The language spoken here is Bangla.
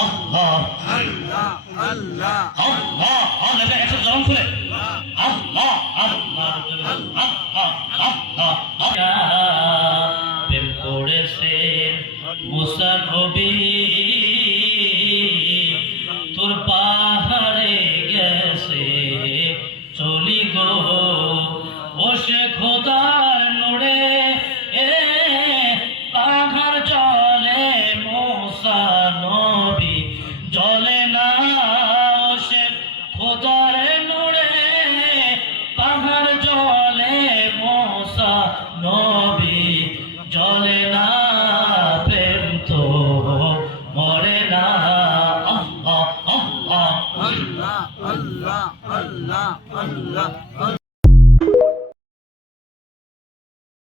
আল্লাহ আল্লাহ আল্লাহ আল্লাহ আল্লাহ একটু জবান খুলে আল্লাহ আল্লাহ আল্লাহ আল্লাহ প্রেম করেছে মুসা নবী তোর পাহাড়ে গেছে চলি গো ও সে খোদার নড়ে এ পাহাড় জলে মুসা নবী জলে না ও সে খোদার নড়ে পাহাড় জলে মুসা নবী জলে না প্রেম তো মরে না আল্লাহ আল্লাহ আল্লাহ আল্লাহ আল্লাহ আল্লাহ